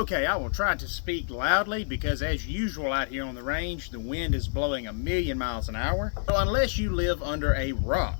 Okay, I will try to speak loudly because as usual out here on the range, the wind is blowing a million miles an hour. So unless you live under a rock,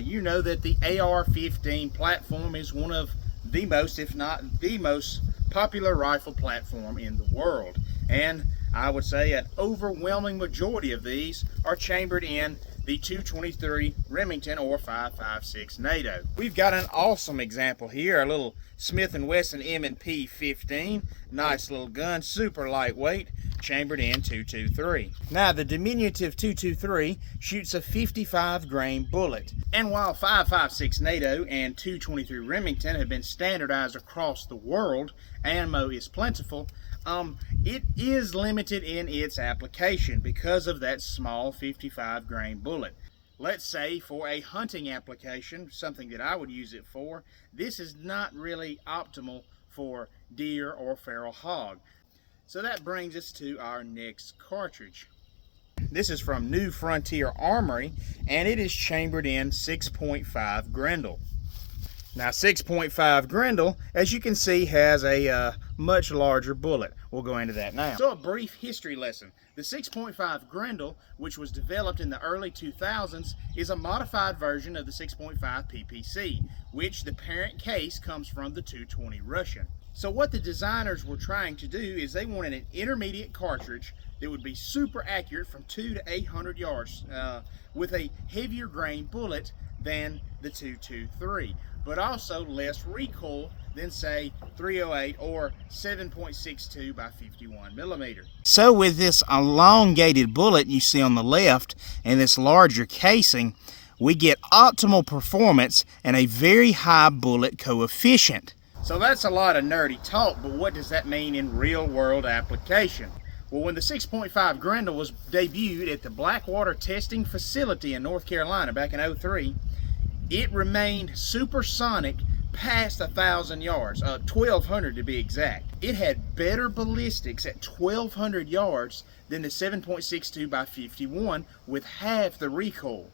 you know that the AR-15 platform is one of the most, if not the most popular rifle platform in the world. And I would say an overwhelming majority of these are chambered in the 223 Remington or 5.56 NATO. We've got an awesome example here, a little Smith & Wesson M&P 15. Nice little gun, super lightweight, chambered in 223. Now the diminutive 223 shoots a 55 grain bullet. And while 5.56 NATO and 223 Remington have been standardized across the world, ammo is plentiful, it is limited in its application because of that small 55 grain bullet. Let's say for a hunting application, something that I would use it for, this is not really optimal for deer or feral hog. So that brings us to our next cartridge. This is from New Frontier Armory, and it is chambered in 6.5 Grendel. Now 6.5 Grendel, as you can see, has a much larger bullet. We'll go into that now. So a brief history lesson. The 6.5 Grendel, which was developed in the early 2000s, is a modified version of the 6.5 PPC, which the parent case comes from the 220 Russian. So what the designers were trying to do is they wanted an intermediate cartridge that would be super accurate from 200 to 800 yards with a heavier grain bullet than the 223, but also less recoil than say 308 or 7.62 by 51 millimeter. So with this elongated bullet you see on the left and this larger casing, we get optimal performance and a very high bullet coefficient. So that's a lot of nerdy talk, but what does that mean in real world application? Well, when the 6.5 Grendel was debuted at the Blackwater Testing Facility in North Carolina back in '03, it remained supersonic past 1,000 yards, 1,200 to be exact. It had better ballistics at 1,200 yards than the 7.62 by 51 with half the recoil.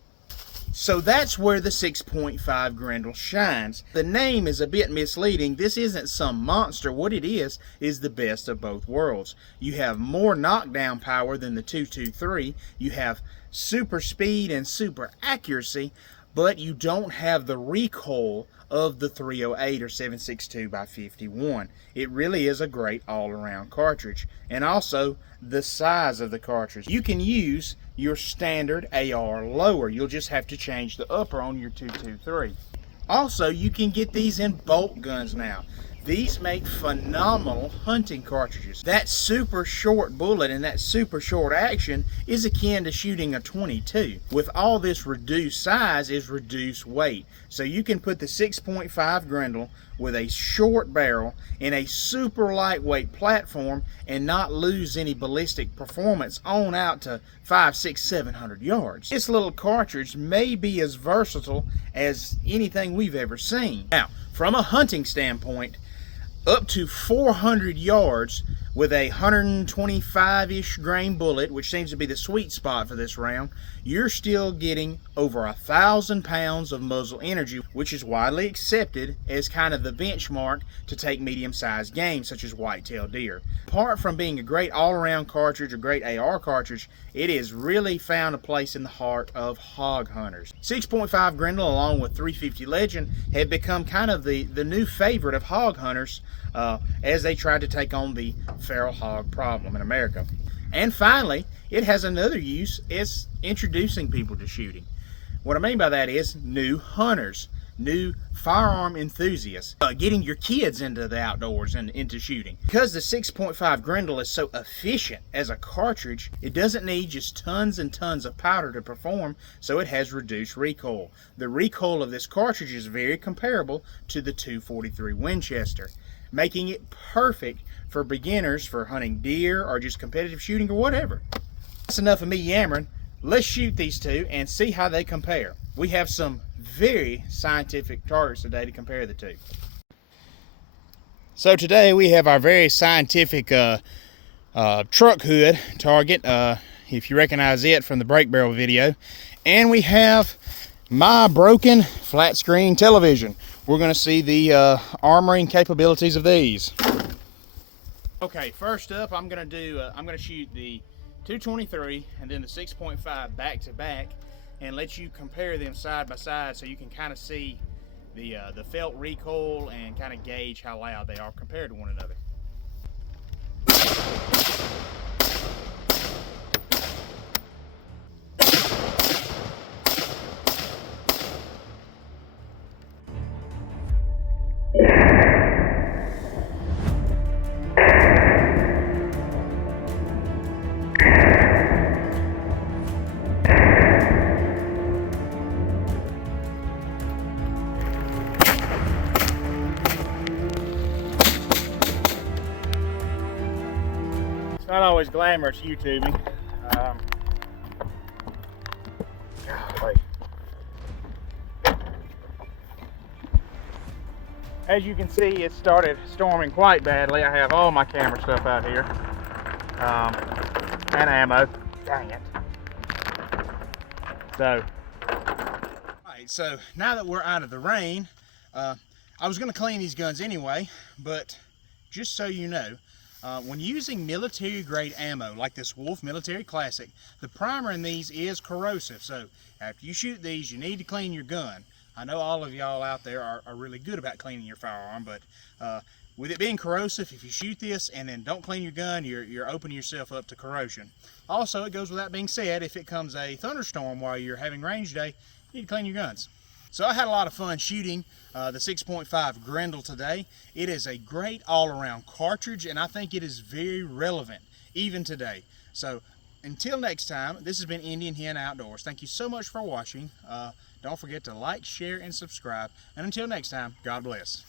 So that's where the 6.5 Grendel shines. The name is a bit misleading. This isn't some monster. What it is the best of both worlds. You have more knockdown power than the 223. You have super speed and super accuracy, but you don't have the recoil of the 308 or 7.62 by 51. It really is a great all-around cartridge. And also the size of the cartridge. You can use your standard AR lower. You'll just have to change the upper on your 223. Also, you can get these in bolt guns now. These make phenomenal hunting cartridges. That super short bullet and that super short action is akin to shooting a 22. With all this reduced size is reduced weight. So you can put the 6.5 Grendel with a short barrel in a super lightweight platform and not lose any ballistic performance on out to 500, 600, 700 yards. This little cartridge may be as versatile as anything we've ever seen. Now, from a hunting standpoint, up to 400 yards with a 125-ish grain bullet, which seems to be the sweet spot for this round, you're still getting over 1,000 pounds of muzzle energy, which is widely accepted as kind of the benchmark to take medium-sized game, such as whitetail deer. Apart from being a great all-around cartridge, a great AR cartridge, it has really found a place in the heart of hog hunters. 6.5 Grendel along with 350 Legend have become kind of the new favorite of hog hunters as they try to take on the feral hog problem in America. And finally, it has another use as introducing people to shooting. What I mean by that is new hunters, new firearm enthusiasts, getting your kids into the outdoors and into shooting. Because the 6.5 Grendel is so efficient as a cartridge, it doesn't need just tons and tons of powder to perform, so it has reduced recoil. The recoil of this cartridge is very comparable to the 243 Winchester, making it perfect for beginners for hunting deer or just competitive shooting or whatever. That's enough of me yammering. Let's shoot these two and see how they compare. We have some very scientific targets today to compare the two. So today we have our very scientific truck hood target, if you recognize it from the brake barrel video. And we have my broken flat screen television. We're going to see the armoring capabilities of these. Okay, first up, I'm gonna shoot the 223 and then the 6.5 back to back, and let you compare them side by side so you can kind of see the felt recoil and kind of gauge how loud they are compared to one another. It's not always glamorous YouTubing. As you can see, it started storming quite badly. I have all my camera stuff out here, and ammo. Dang it. So, alright, so now that we're out of the rain, I was going to clean these guns anyway, but just so you know, when using military grade ammo like this Wolf Military Classic, the primer in these is corrosive. So after you shoot these, you need to clean your gun. I know all of y'all out there are really good about cleaning your firearm, but with it being corrosive, if you shoot this and then don't clean your gun, you're opening yourself up to corrosion. Also, it goes without being said, if it comes a thunderstorm while you're having range day, you need to clean your guns. So I had a lot of fun shooting the 6.5 Grendel today. It is a great all-around cartridge, and I think it is very relevant even today. So until next time, this has been Indian Hen Outdoors. Thank you so much for watching. Don't forget to like, share, and subscribe. And until next time, God bless.